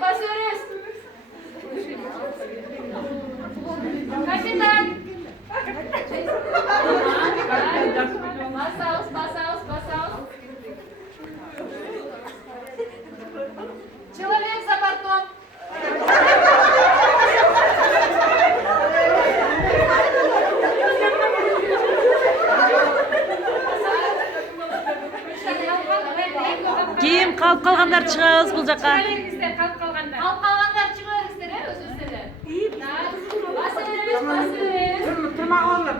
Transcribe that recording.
Basıyoruz. Kapitan. Басаус. Человек за бортом. Кийин калып калгандар чыгабыз бул жака. Қалып қалғандар шыға беріңіздер, өз-өздері. Басырыз. Тұрмағандар.